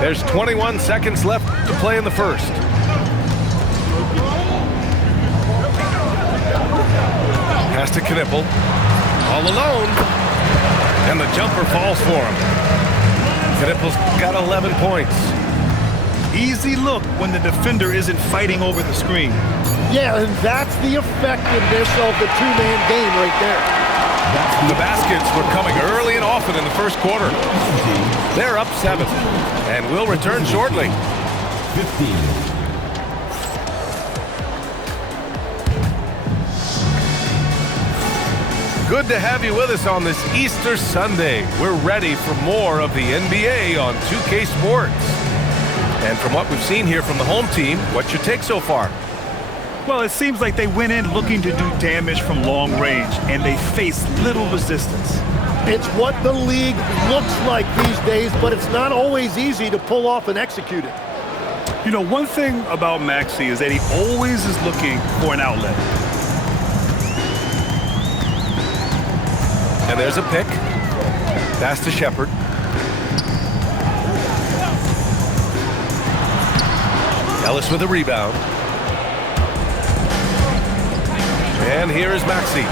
There's 21 seconds left to play in the first. Pass to Knippel. All alone. And the jumper falls for him. Knippel's got 11 points. Easy look when the defender isn't fighting over the screen. Yeah, and that's the effectiveness of the two-man game right there. The baskets were coming early and often in the first quarter. They're up 7, and will return shortly. 15. Good to have you with us on this Easter Sunday. We're ready for more of the NBA on 2K Sports. And from what we've seen here from the home team, what's your take so far? Well, it seems like they went in looking to do damage from long range, and they faced little resistance. It's what the league looks like these days, but it's not always easy to pull off and execute it. You know, one thing about Maxey is that he always is looking for an outlet. And there's a pick. Pass to Shepard. Ellis with a rebound. And here is Maxey.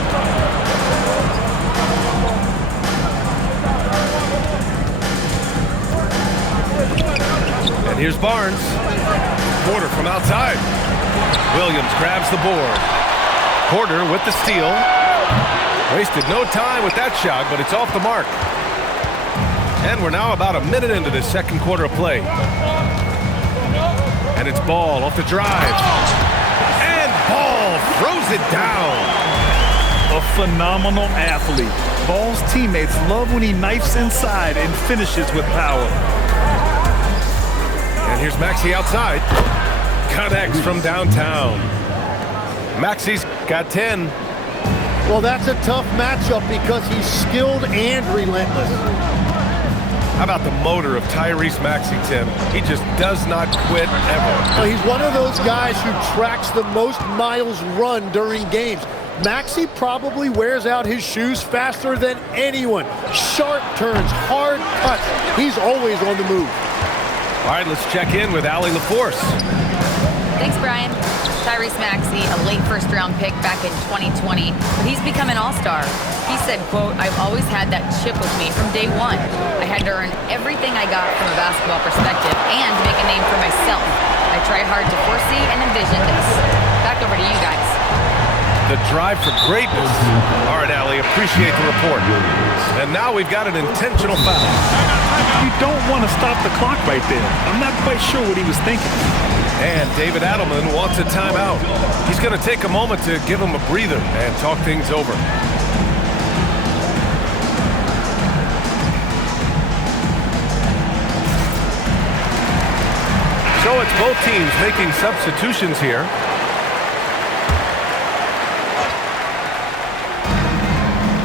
And here's Barnes. Porter from outside. Williams grabs the board. Porter with the steal. Wasted no time with that shot, but it's off the mark. And we're now about a minute into this second quarter of play. And it's Ball off the drive. And Ball throws it down. A phenomenal athlete. Ball's teammates love when he knifes inside and finishes with power. And here's Maxey outside. Connects from downtown. Maxey's got 10. Well, that's a tough matchup because he's skilled and relentless. How about the motor of Tyrese Maxey, Tim? He just does not quit ever. Well, he's one of those guys who tracks the most miles run during games. Maxey probably wears out his shoes faster than anyone. Sharp turns, hard cuts. He's always on the move. All right, let's check in with Allie LaForce. Thanks, Brian. Tyrese Maxey, a late first-round pick back in 2020, but he's become an all-star. He said, quote, "I've always had that chip with me from day one. I had to earn everything I got from a basketball perspective and make a name for myself. I tried hard to foresee and envision this." Back over to you guys. The drive for greatness. All right, Allie, appreciate the report. And now we've got an intentional foul. You don't want to stop the clock right there. I'm not quite sure what he was thinking. And David Adelman wants a timeout. He's going to take a moment to give him a breather and talk things over. So it's both teams making substitutions here.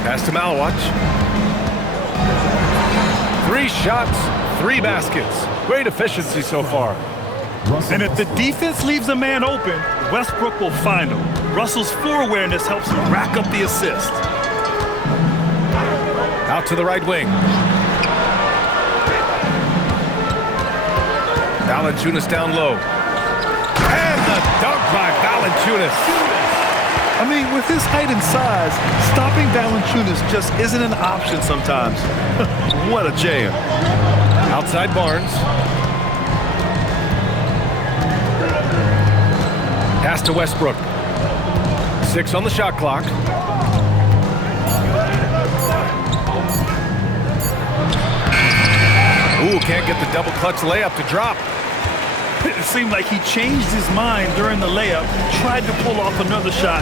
Pass to Malawach. 3 shots, 3 baskets. Great efficiency so far. And if the defense leaves a man open, Westbrook will find him. Russell's floor awareness helps him rack up the assist. Out to the right wing. Valanciunas down low. And the dunk by Valanciunas. I mean, with his height and size, stopping Valanciunas just isn't an option sometimes. What a jam. Outside Barnes. Pass to Westbrook. 6 on the shot clock. Ooh, can't get the double clutch layup to drop. It seemed like he changed his mind during the layup, tried to pull off another shot,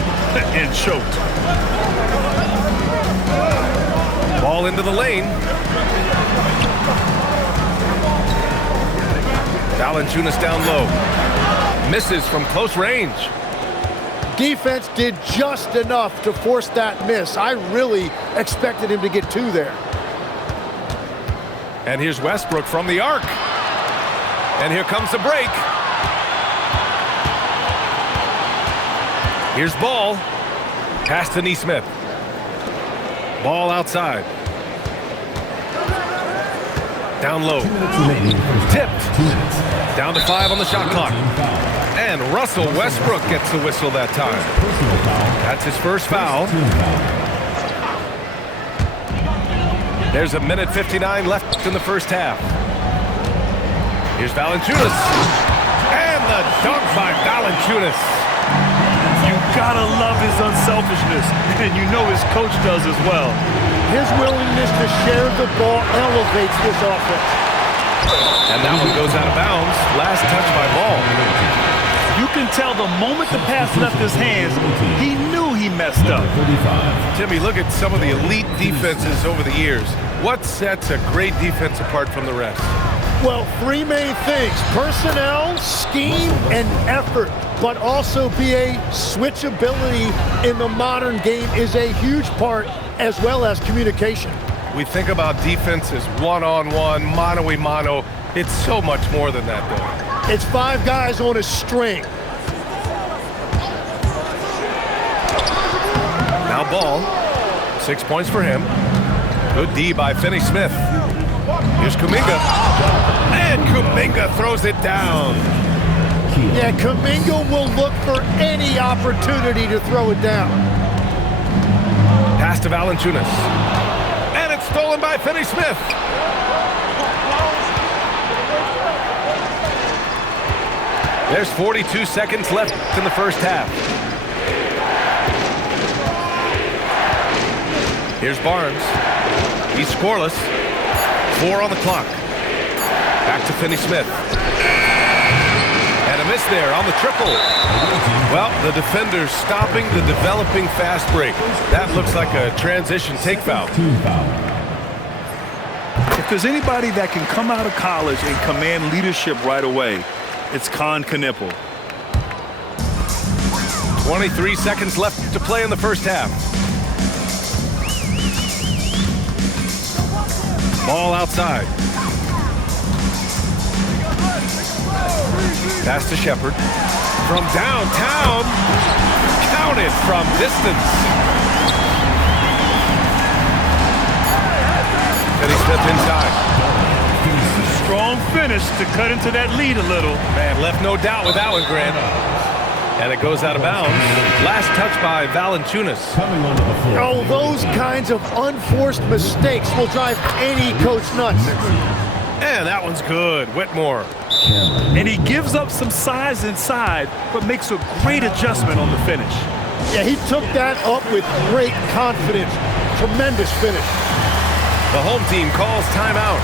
and choked. Ball into the lane. Valanciunas down low. Misses from close range. Defense did just enough to force that miss. I really expected him to get 2 there. And here's Westbrook from the arc. And here comes the break. Here's Ball. Pass to Nesmith. Ball outside. Down low. Tipped. Down to 5 on the shot clock. And Russell Westbrook gets the whistle that time. That's his first foul. There's a minute 59 left in the first half. Here's Valanciunas. And the dunk by Valanciunas. You gotta love his unselfishness, and you know his coach does as well. His willingness to share the ball elevates this offense. And that one goes out of bounds. Last touch by Ball. You can tell the moment the pass left his hands, he knew he messed up. Timmy, look at some of the elite defenses over the years. What sets a great defense apart from the rest? Well, three main things: personnel, scheme, and effort. But also BA, switchability in the modern game is a huge part, as well as communication. We think about defense as one-on-one, mano-a-mano. It's so much more than that, though. It's 5 guys on a string. Now Ball. 6 points for him. Good D by Finney-Smith. Here's Kuminga. And Kuminga throws it down. Yeah, Kuminga will look for any opportunity to throw it down. Pass to Valanciunas. And it's stolen by Finney-Smith. There's 42 seconds left in the first half. Here's Barnes. He's scoreless. 4 on the clock. Back to Finney-Smith. And a miss there on the triple. Well, the defender's stopping the developing fast break. That looks like a transition take foul. If there's anybody that can come out of college and command leadership right away, it's Con Knippel. 23 seconds left to play in the first half. Ball outside. Pass to Shepard. From downtown. Counted from distance. Finney-Smith inside. Strong finish to cut into that lead a little. Man, left no doubt with that one, Grant. And it goes out of bounds. Last touch by Valanciunas. Oh, those kinds of unforced mistakes will drive any coach nuts. And that one's good. Whitmore. And he gives up some size inside, but makes a great adjustment on the finish. Yeah, he took that up with great confidence. Tremendous finish. The home team calls timeout.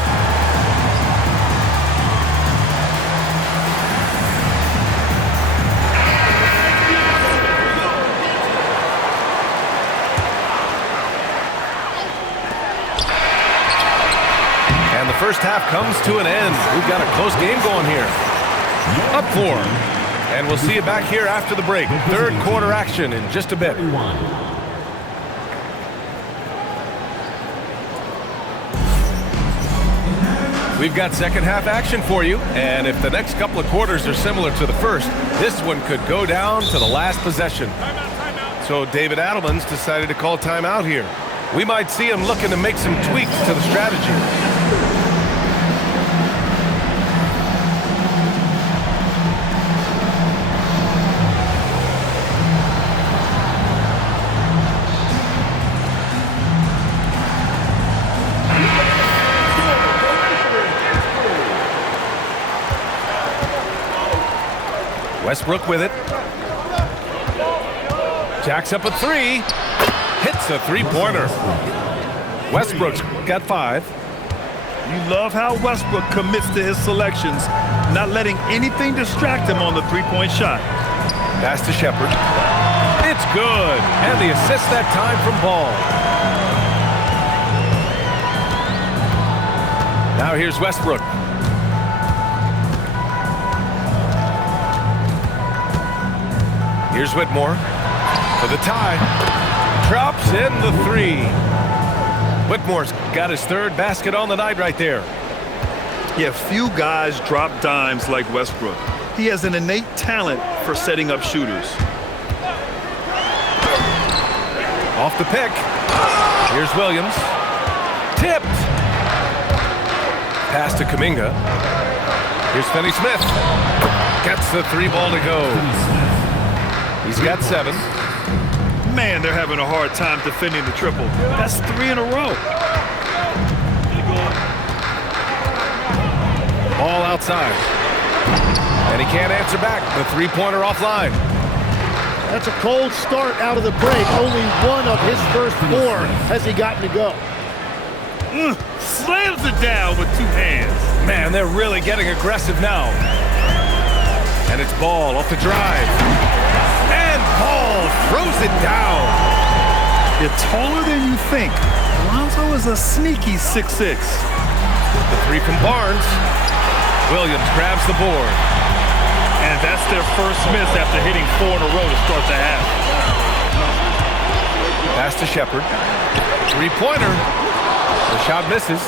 And the first half comes to an end. We've got a close game going here. Up 4. And we'll see you back here after the break. Third quarter action in just a bit. We've got second half action for you. And if the next couple of quarters are similar to the first, this one could go down to the last possession. So David Adelman's decided to call timeout here. We might see him looking to make some tweaks to the strategy. Westbrook with it. Jacks up a 3. Hits a 3-pointer. Westbrook's got 5. You love how Westbrook commits to his selections, not letting anything distract him on the three-point shot. Pass to Shepard. It's good. And the assist that time from Ball. Now here's Westbrook. Here's Whitmore for the tie. Drops in the 3. Whitmore's got his third basket on the night right there. Yeah, few guys drop dimes like Westbrook. He has an innate talent for setting up shooters. Off the pick. Here's Williams. Tipped. Pass to Kuminga. Here's Finney Smith. Gets the 3 ball to go. He's got 7. Man, they're having a hard time defending the triple. That's 3 in a row. Ball outside. And he can't answer back. The 3-pointer offline. That's a cold start out of the break. Only one of his first 4 has he gotten to go. Slams it down with 2 hands. Man, they're really getting aggressive now. And it's Ball off the drive. And Ball throws it down. You're taller than you think. Lonzo is a sneaky 6'6". The 3 from Barnes. Williams grabs the board. And that's their first miss after hitting 4 in a row to start the half. Pass to Shepard. 3-pointer. The shot misses.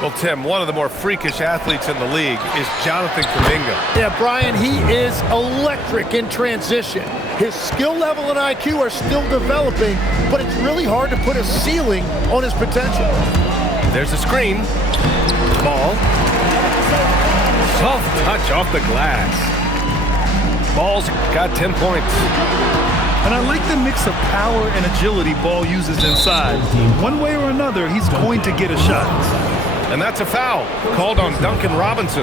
Well, Tim, one of the more freakish athletes in the league is Jonathan Kuminga. Yeah, Brian, he is electric in transition. His skill level and IQ are still developing, but it's really hard to put a ceiling on his potential. There's a screen. Ball. Soft touch off the glass. Ball's got 10 points. And I like the mix of power and agility Ball uses inside. One way or another, he's going to get a shot. And that's a foul called on Duncan Robinson.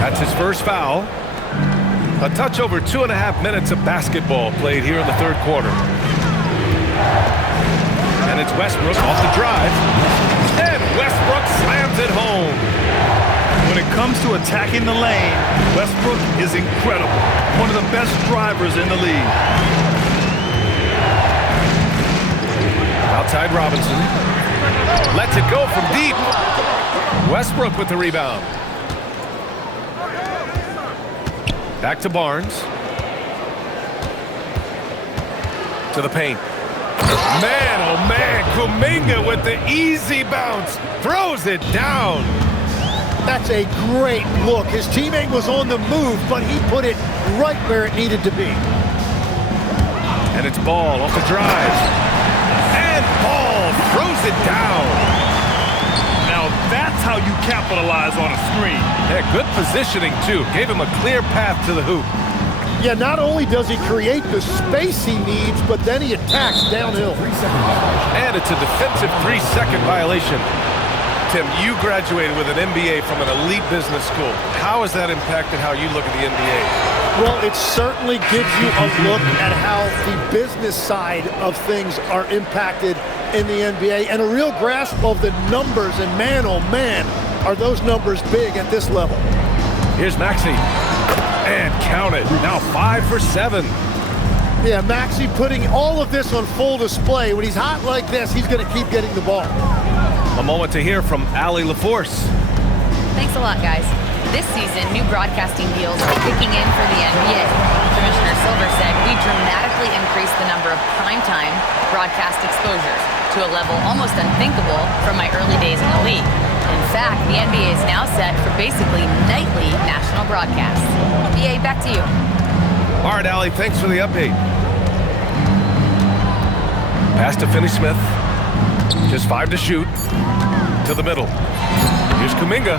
That's his first foul. A touch over 2.5 minutes of basketball played here in the 3rd quarter. And it's Westbrook off the drive. And Westbrook slams it home. When it comes to attacking the lane, Westbrook is incredible. One of the best drivers in the league. Outside Robinson. Lets it go from deep. Westbrook with the rebound. Back to Barnes. To the paint. Man, oh man, Kuminga with the easy bounce. Throws it down. That's a great look. His teammate was on the move, but he put it right where it needed to be. And it's Ball off the drive. And Ball throws it down. Now that's how you capitalize on a screen. Yeah, good positioning too. Gave him a clear path to the hoop. Yeah, not only does he create the space he needs, but then he attacks downhill. And it's a defensive 3-second violation. Tim, you graduated with an MBA from an elite business school. How has that impacted how you look at the NBA? Well, it certainly gives you a look at how the business side of things are impacted in the NBA and a real grasp of the numbers. And man, oh man, are those numbers big at this level. Here's Maxey. And count it. Now 5 for 7. Yeah, Maxey putting all of this on full display. When he's hot like this, he's going to keep getting the ball. A moment to hear from Allie LaForce. Thanks a lot, guys. This season, new broadcasting deals are kicking in for the NBA. Commissioner Silver said we dramatically increased the number of primetime broadcast exposures to a level almost unthinkable from my early days in the league. In fact, the NBA is now set for basically nightly national broadcasts. BA, back to you. All right, Allie, thanks for the update. Pass to Finney Smith. Just 5 to shoot. To the middle. Here's Kuminga.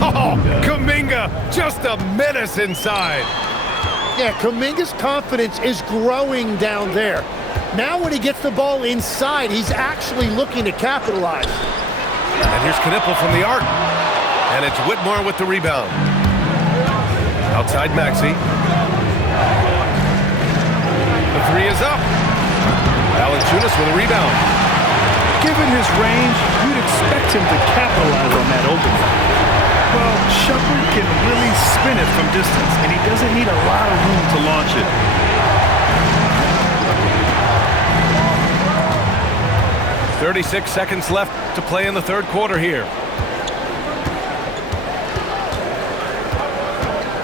Oh, Kuminga, just a menace inside. Yeah, Kuminga's confidence is growing down there. Now when he gets the ball inside, he's actually looking to capitalize. And here's Knipple from the arc. And it's Whitmore with the rebound. Outside Maxey. The 3 is up. Valanciunas with a rebound. Given his range, you'd expect him to capitalize on that opening. Well, Shepard can really spin it from distance, and he doesn't need a lot of room to launch it. .36 seconds left to play in the 3rd quarter here.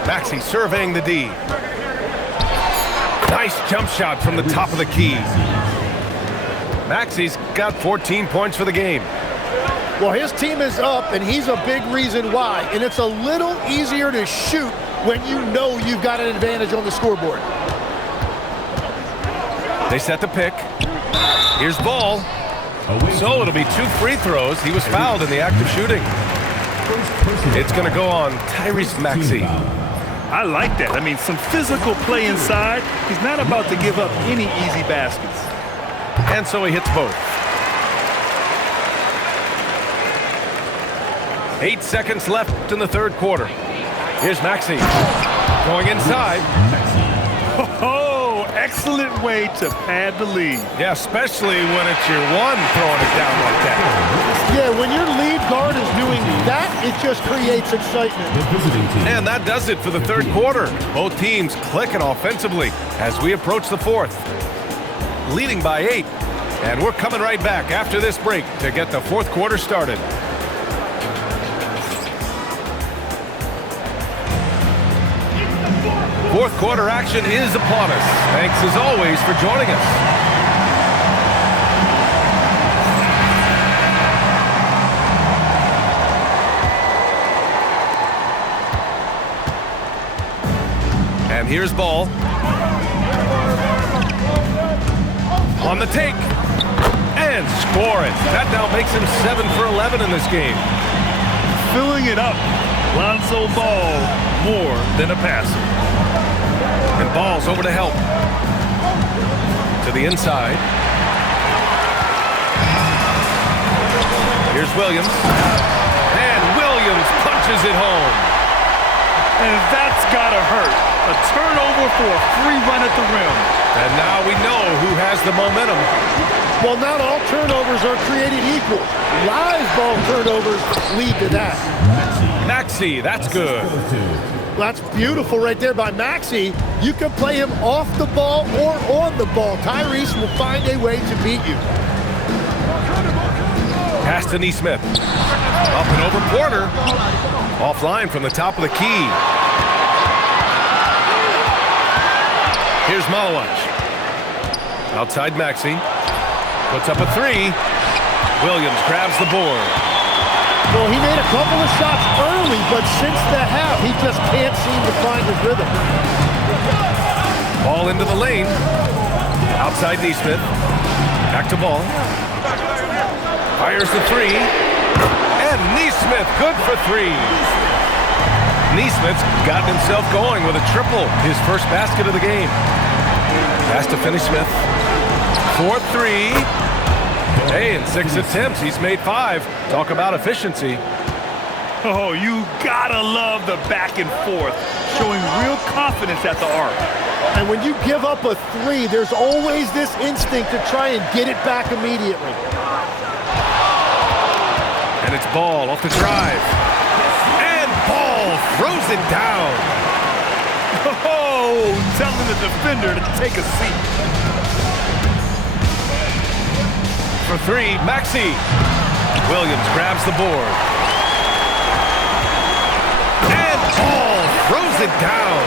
Maxey surveying the D. Nice jump shot from the top of the key. Maxey's got 14 points for the game. Well, his team is up, and he's a big reason why. And it's a little easier to shoot when you know you've got an advantage on the scoreboard. They set the pick. Here's Ball. So it'll be 2 free throws. He was fouled in the act of shooting. It's going to go on Tyrese Maxey. I like that. I mean, some physical play inside. He's not about to give up any easy baskets. And so he hits both. 8 seconds left in the third quarter. Here's Maxey going inside. Oh, excellent way to pad the lead. Yeah, especially when it's your one throwing it down like that. Yeah, when your lead guard is doing that, it just creates excitement. And that does it for the third quarter. Both teams clicking offensively as we approach the fourth. Leading by 8. And we're coming right back after this break to get the fourth quarter started. Fourth quarter action is upon us. Thanks as always for joining us. And here's Ball. On the take. And score it. That now makes him 7 for 11 in this game. Filling it up. Lonzo Ball, more than a passer. And Ball's over to help. To the inside. Here's Williams. And Williams punches it home. And that's gotta hurt. A turnover for a free run at the rim. And now we know who has the momentum. Well, not all turnovers are created equal. Live ball turnovers lead to that. Maxey, that's good. That's beautiful right there by Maxey. You can play him off the ball or on the ball. Tyrese will find a way to beat you. Pass to Neesmith. Up and over Porter. Offline from the top of the key. Here's Malawach. Outside Maxey. Puts up a 3. Williams grabs the board. Well, he made a couple of shots early, but since the half, he just can't seem to find his rhythm. Ball into the lane. Outside Neesmith. Back to Ball. Fires the 3. And Neesmith, good for 3. Neesmith's gotten himself going with a triple, his first basket of the game. Pass to Finney-Smith. 4-3. Hey, in 6 attempts, he's made 5. Talk about efficiency. Oh, you gotta love the back and forth, showing real confidence at the arc. And when you give up a 3, there's always this instinct to try and get it back immediately. And it's Ball off the drive. And Ball throws it down. Oh, telling the defender to take a seat. For 3, Maxey. Williams grabs the board. And Ball throws it down.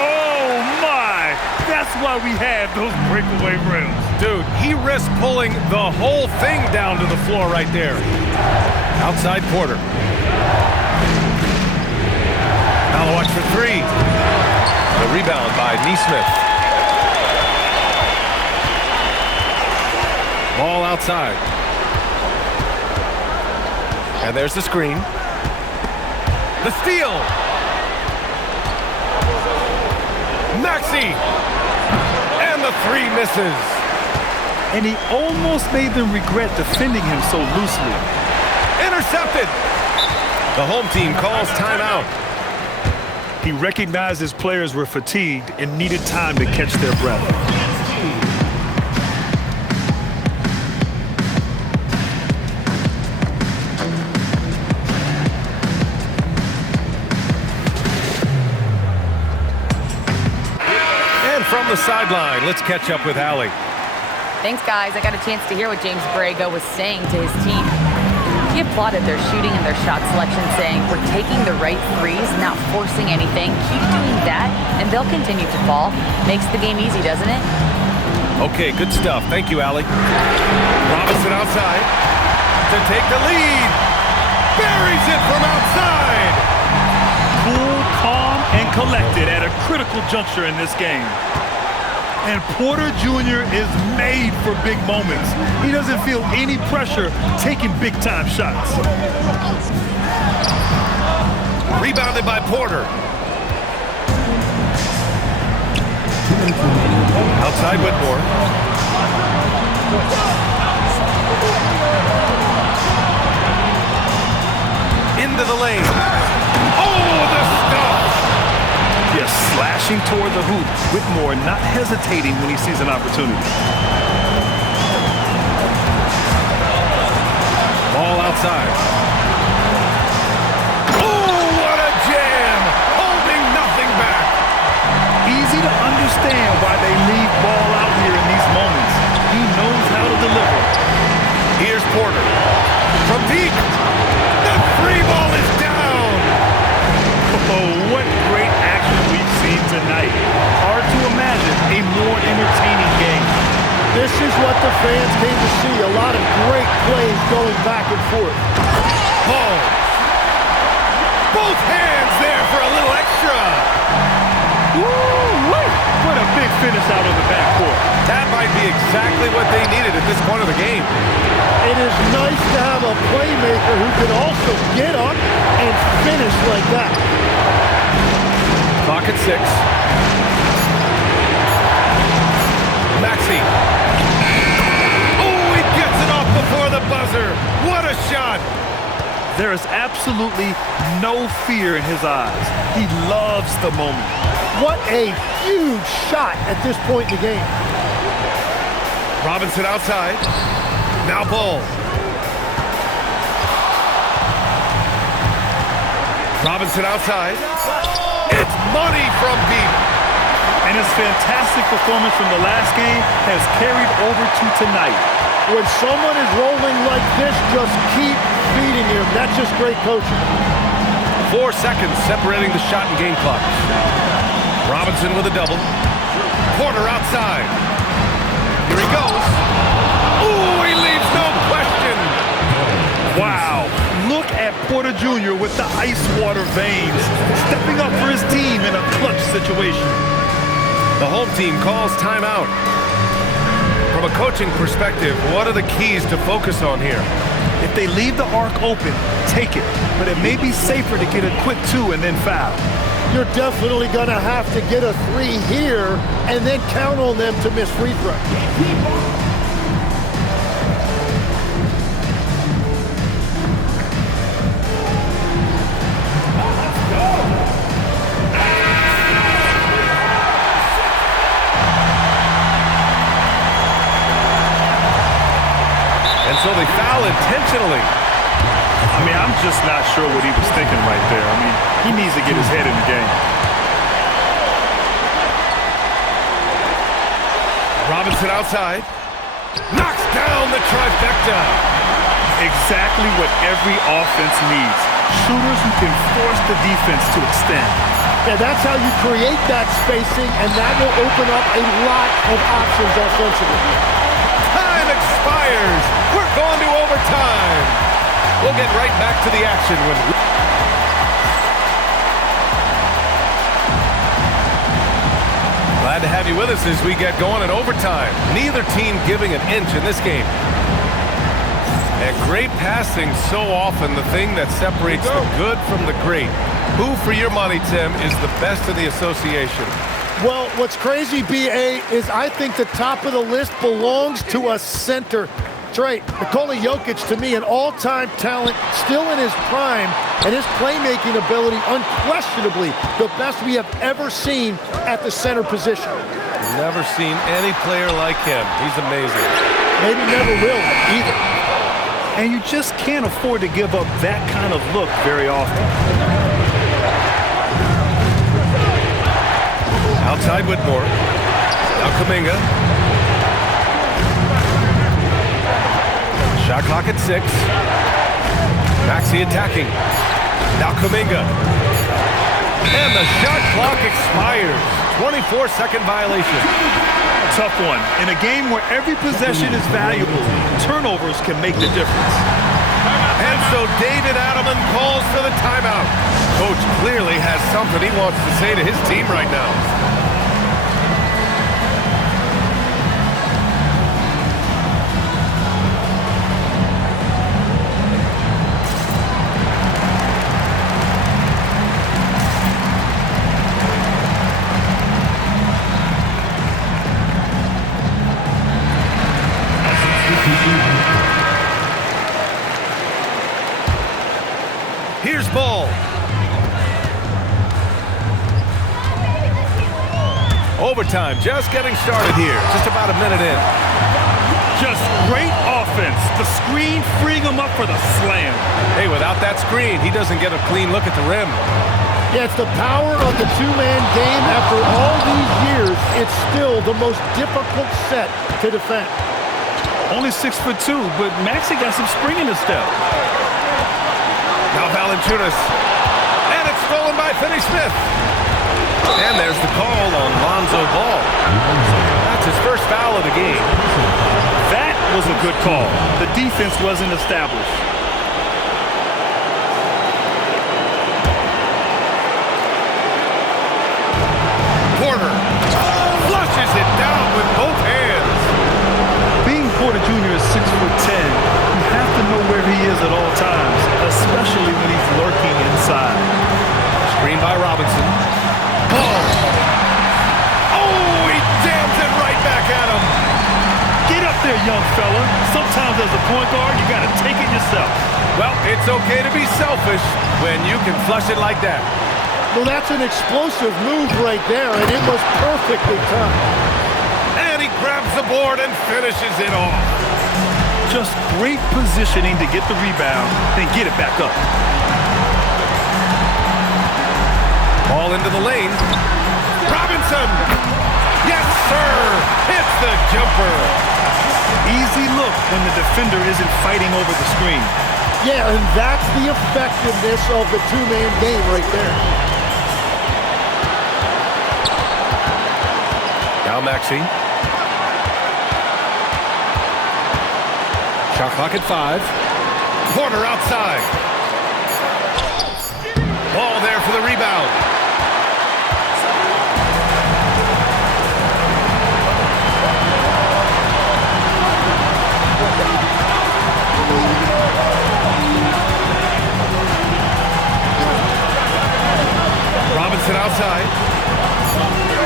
Oh, my. That's why we have those breakaway rims. Dude, he risked pulling the whole thing down to the floor right there. Outside Porter. Malawach for 3. The rebound by Neesmith. Ball outside. And there's the screen. The steal. Maxey. And the 3 misses. And he almost made them regret defending him so loosely. Intercepted. The home team calls timeout. He recognized his players were fatigued and needed time to catch their breath. From the sideline, let's catch up with Allie. Thanks, guys. I got a chance to hear what James Borrego was saying to his team. He applauded their shooting and their shot selection, saying, "We're taking the right threes, not forcing anything. Keep doing that, and they'll continue to fall." Makes the game easy, doesn't it? Okay, good stuff. Thank you, Allie. Robinson outside to take the lead. Buries it from outside. Cool, calm, and collected at a critical juncture in this game. And Porter Jr. is made for big moments. He doesn't feel any pressure taking big-time shots. Rebounded by Porter. Outside Whitmore. Into the lane. Oh, the stuff! Yes, slashing toward the hoop. Whitmore not hesitating when he sees an opportunity. Ball outside. Oh, what a jam! Holding nothing back. Easy to understand why they leave ball out here in these moments. He knows how to deliver. Here's Porter. From deep. The free ball is down. Oh, what great action we've seen tonight. Hard to imagine a more entertaining game. This is what the fans came to see. A lot of great plays going back and forth. Ball. Both hands there for a little extra. Woo-wee! What a big finish out of the backcourt. That might be exactly what they needed at this point of the game. It is nice to have a playmaker who can also get up and finish like that. Clock at 6. Maxey. Oh, he gets it off before the buzzer. What a shot. There is absolutely no fear in his eyes. He loves the moment. What a huge shot at this point in the game. Robinson outside. Now Bull. Robinson outside. It's money from deep. And his fantastic performance from the last game has carried over to tonight. When someone is rolling like this, just keep feeding him. That's just great coaching. 4 seconds separating the shot and game clock. Robinson with a double. Porter outside. Here he goes. Ooh, he leaves no question. Wow. Look at Porter Jr. with the ice water veins, stepping up for his team in a clutch situation. The home team calls timeout. From a coaching perspective, what are the keys to focus on here? If they leave the arc open, take it. But it may be safer to get a quick 2 and then foul. You're definitely going to have to get a 3 here and then count on them to miss free throws. So they foul intentionally. I mean, I'm just not sure what he was thinking right there. I mean, he needs to get his head in the game. Robinson outside. Knocks down the trifecta. Exactly what every offense needs. Shooters who can force the defense to extend. Yeah, that's how you create that spacing, and that will open up a lot of options offensively. Time expires. We're going to overtime. We'll get right back to the action when Glad to have you with us as we get going in overtime. Neither team giving an inch in this game. And great passing, so often the thing that separates the good from the great. Who, for your money, Tim, is the best in the association? Well, what's crazy, B.A., is I think the top of the list belongs to a center. Trey, Nikola Jokic, to me, an all-time talent, still in his prime, and his playmaking ability, unquestionably, the best we have ever seen at the center position. Never seen any player like him. He's amazing. Maybe never will either. And you just can't afford to give up that kind of look very often. Outside Whitmore. Now Kuminga. Shot clock at 6. Maxey attacking. Now Kuminga. And the shot clock expires. 24-second violation. Tough one. In a game where every possession is valuable, turnovers can make the difference. And so David Adelman calls for the timeout. Coach clearly has something he wants to say to his team right now. Here's ball. Overtime just getting started here. Just about a minute in. Just great offense. The screen freeing him up for the slam. Hey, without that screen, he doesn't get a clean look at the rim. Yeah, it's the power of the two-man game. After all these years, it's still the most difficult set to defend. Only 6'2", but Maxey got some spring in his step. Now Valanciunas. And it's stolen by Finney-Smith. And there's the call on Lonzo Ball. That's his first foul of the game. That was a good call. The defense wasn't established. Porter flushes it down with both hands. Being Porter Jr. is 6'10", you have to know where he is at all times, especially when he's lurking inside. Screen by Robinson. Ball. Oh, he jams it right back at him. Get up there, young fella. Sometimes as a point guard, you got to take it yourself. Well, it's okay to be selfish when you can flush it like that. Well, that's an explosive move right there, and it was perfectly timed. And he grabs the board and finishes it off. Just great positioning to get the rebound, then get it back up. Ball into the lane. Robinson! Yes, sir! Hits the jumper. Easy look when the defender isn't fighting over the screen. Yeah, and that's the effectiveness of the two-man game right there. Now Maxey. Shot clock at 5. Porter outside. Ball there for the rebound. Robinson outside.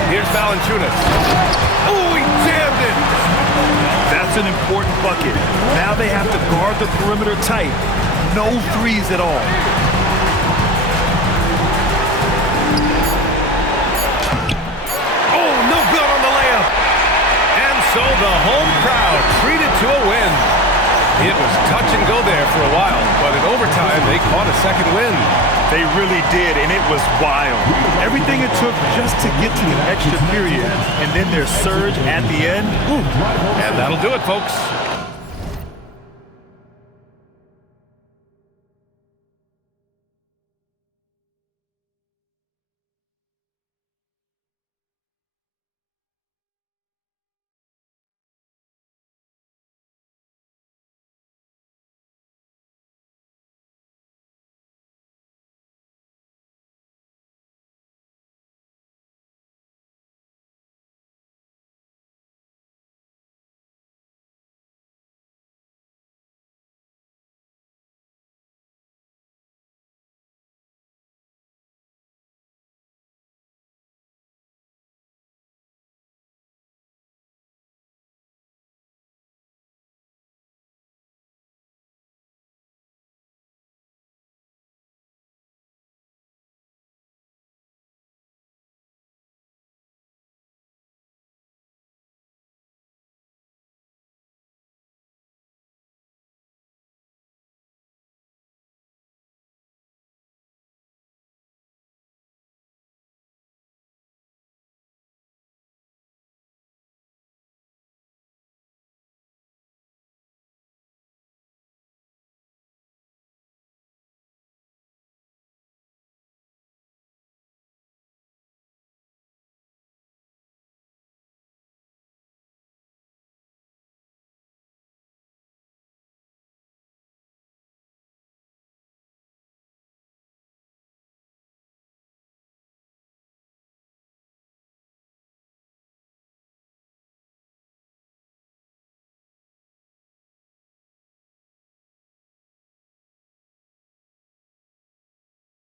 Here's Valanciunas. Oh, he jammed it. That's an important bucket. Now they have to guard the perimeter tight. No threes at all. Oh, no good on the layup. And so the home crowd treated to a win. It was touch and go there for a while, but in overtime, they caught a second win. They really did, and it was wild. Everything it took just to get to the extra period, and then their surge at the end. And that'll do it, folks.